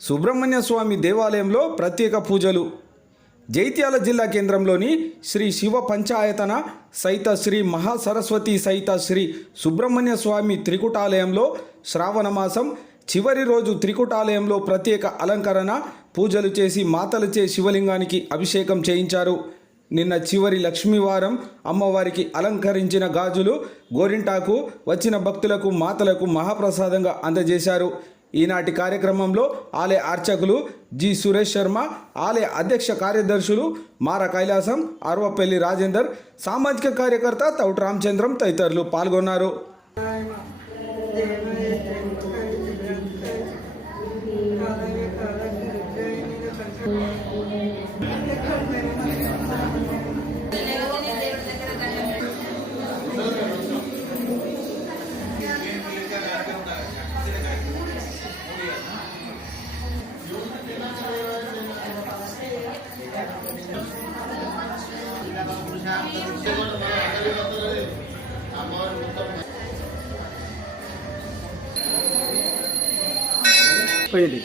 సుబ్రహ్మణ్య స్వామి దేవాలయంలో ప్రత్యేక పూజలు. జైత్యాల జిల్లా కేంద్రంలోని శ్రీ శివ పంచాయతన సైత శ్రీ మహాసరస్వతి సైత శ్రీ సుబ్రహ్మణ్య స్వామి త్రికుటాలయంలో శ్రావణ మాసం. చివరి రోజు త్రికుటాలయంలో ప్రత్యేక అలంకరణ పూజలు చేసి మాతలచే శివలింగానికి అభిషేకం చేయించారు. నిన్న చివరి లక్ష్మీవారం అమ్మవారికి అలంకరించిన గాజులు గోరింటాకు వచ్చిన భక్తులకు మాతలకు మహాప్రసాదంగా అందజేశారు. ఈనాటి కార్యక్రమంలో ఆలయ అర్చకులు జి సురేష్ శర్మ ఆలయ అధ్యక్ష కార్యదర్శులు మార కైలాసం అరవపల్లి రాజేందర్ సామాజిక కార్యకర్త తౌట్ రామచంద్రం తదితరులు పాల్గొన్నారు. 飞利。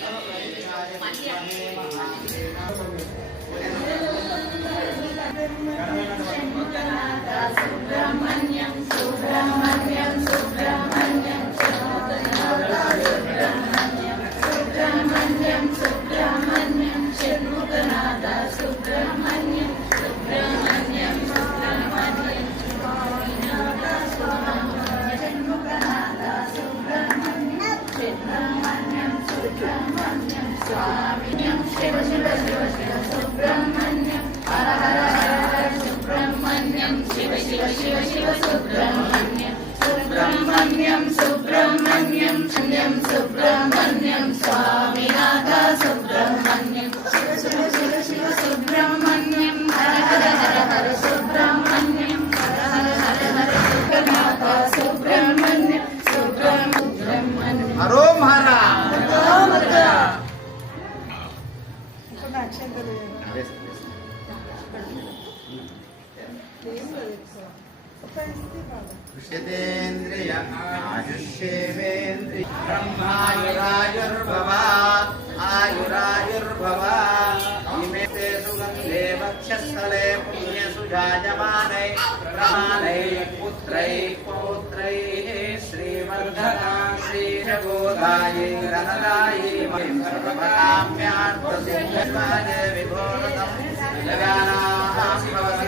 शिव शिव सुब्रह्मण्य सुब्रह्मण्यं सुब्रह्मण्यं शून्यं सुब्रह्मण्यं स्वामिनाथ सुब्रह्मण्यं शिव शिव शिव शिव हर हर हर हर सुब्रह्मण्यं हर हर हर हर सुब्रह्मण्य सुब्रह्मण्य सुब्रह्मण्य हरो महारा ृषतेन्द्रिय आयुष्येवेन्द्रिय ब्रह्मायुरायुर्भवा आयुरायुर्भवा इमेते सुगन्धे वक्षस्थले पुण्यसुजायमानै प्रमाणैः पुत्रैः पौत्रैः श्रीवर्धना श्रीशबोधायै रनदायै सर्वकाम्यार्थसिद्धवाय जगानाः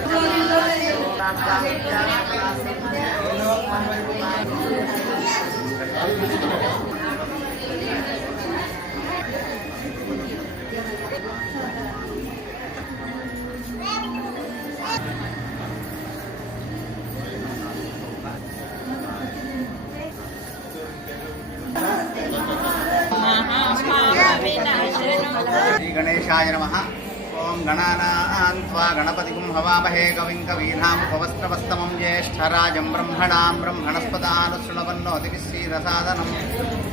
శ్రీ గణేశాయ నమ. ఓం గణానాన్ త్వా గణపతిగుం హవామహే కవిం కవీనాముపవస్త్రవస్తమం జ్యేష్ఠరాజం బ్రహ్మణాం బ్రహ్మణస్పదానుశృణవన్నోతిభిశ్రీరసాదనం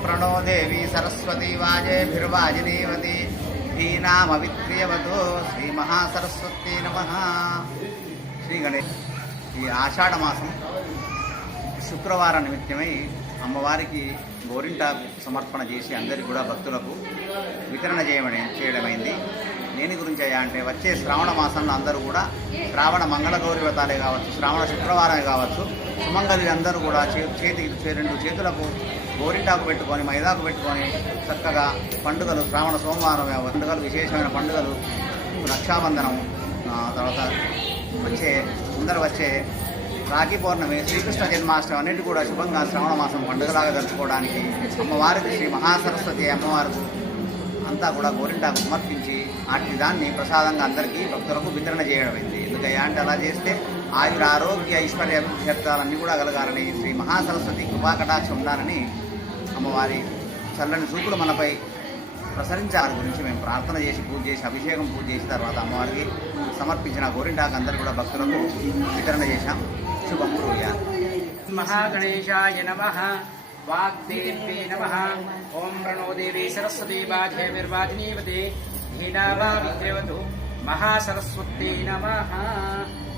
ప్రణో దేవి సరస్వతి వాజేభిర్వాజినీవతి ధీనామవిత్రియవతో శ్రీమహాసరస్వతీ నమ శ్రీగణేష్ ఈ ఆషాఢమాసం శుక్రవార నిమిత్తమై అమ్మవారికి గోరింటాకు సమర్పణ చేసి అందరికి కూడా భక్తులకు వితరణ చేయమని చేయడమైంది. దేని గురించి అయ్యా అంటే వచ్చే శ్రావణ మాసంలో అందరూ కూడా శ్రావణ మంగళగౌరి వ్రతాలే కావచ్చు శ్రావణ శుక్రవారమే కావచ్చు సుమంగళి అందరూ కూడా చే చేతి రెండు చేతులకు గోరింటాకు పెట్టుకొని మైదాకు పెట్టుకొని చక్కగా పండుగలు శ్రావణ సోమవారం పండుగలు విశేషమైన పండుగలు రక్షాబంధనం తర్వాత వచ్చే అందరు వచ్చే రాఖీ పౌర్ణమి శ్రీకృష్ణ జన్మాష్టమి అన్నిటి కూడా శుభంగా శ్రావణ మాసం పండుగలాగా జరుపుకోవడానికి అమ్మవారికి శ్రీ మహాసరస్వతి అమ్మవారికి అంతా కూడా గోరింటాకు సమర్పించి అట్టి దాన్ని ప్రసాదంగా అందరికీ భక్తులకు వితరణ చేయడమైంది ఎందుకయ్యా అంటే అలా చేస్తే ఆయుర ఆరోగ్య ఐశ్వర్య అభిక్షేత్రాలన్నీ కూడా కలగాలని శ్రీ మహాసరస్వతి కృపాకటాక్షం ఉండాలని అమ్మవారి చల్లని చూపులు మనపై ప్రసరించారు గురించి మేము ప్రార్థన చేసి పూజ చేసి అభిషేకం పూజ చేసిన తర్వాత అమ్మవారికి సమర్పించిన గోరింటాకు అందరూ కూడా భక్తులకు వితరణ చేశాం. శుభం బ్రూయాత్. మహాగణేశాయ నమ. వాగ్దేవ్యే నమ ఓం ప్రణో దేవి సరస్వతి బాధ్యమిర్వాజినీవతే హీనావా విద్రేవతు మహాసరస్వతే నమ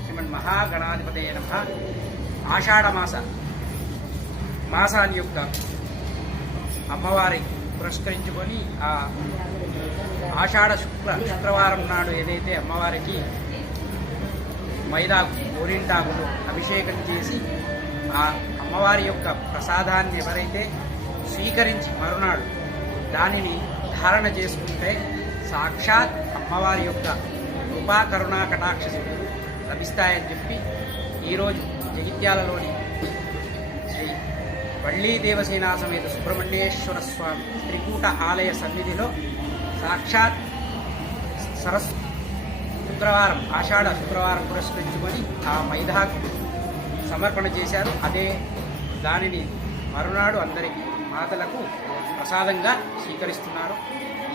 శ్రీమన్ మహాగణాధిపతే నమ ఆషాఢమాస మాసాన్ని యొక్క అమ్మవారి పురస్కరించుకొని ఆ ఆషాఢ శుక్ల శుక్రవారం నాడు ఏదైతే అమ్మవారికి మైదాకు గోరింటాకులు అభిషేకం చేసి ఆ అమ్మవారి యొక్క ప్రసాదాన్ని ఎవరైతే స్వీకరించి మరునాడు దానిని ధారణ చేసుకుంటే సాక్షాత్ అమ్మవారి యొక్క కృపా కరుణా కటాక్ష లభిస్తాయని చెప్పి ఈరోజు జగిత్యాలలోని శ్రీ వళ్ళీ దేవసేనా సమేత సుబ్రహ్మణ్యేశ్వర స్వామి త్రికూట ఆలయ సన్నిధిలో సాక్షాత్ సరస్ శుక్రవారం ఆషాఢ శుక్రవారం పురస్కరించుకొని ఆ మైదాకు సమర్పణ చేశారు. అదే దానిని మరునాడు అందరికీ మాతలకు ప్రసాదంగా స్వీకరిస్తున్నారు.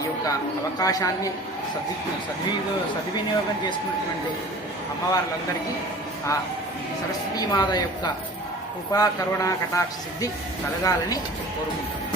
ఈ యొక్క అవకాశాన్ని సద్వి సద్వినియోగ సద్వినియోగం చేసుకున్నటువంటి అమ్మవార్లందరికీ ఆ సరస్వతీమాత యొక్క కృపా కరుణా కటాక్ష సిద్ధి కలగాలని కోరుకుంటున్నాను.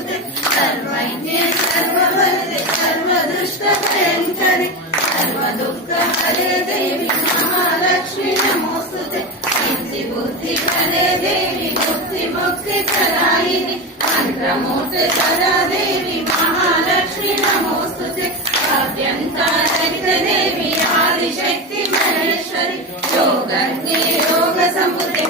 सर्वैन्ये सर्वभद्रे सर्वदुष्टभयङ्करे सर्वदुःखहरे देवि महालक्ष्मि नमोऽस्तु ते सिद्धि बुद्धिफले देवि बुद्धिमुक्तिप्रदायिनि मन्त्रमूर्ति सदा देवि महालक्ष्मि नमोऽस्तु ते काव्यन्तारित देवि आदिशक्ति महेश्वरि योगज्ञे योगसमुदे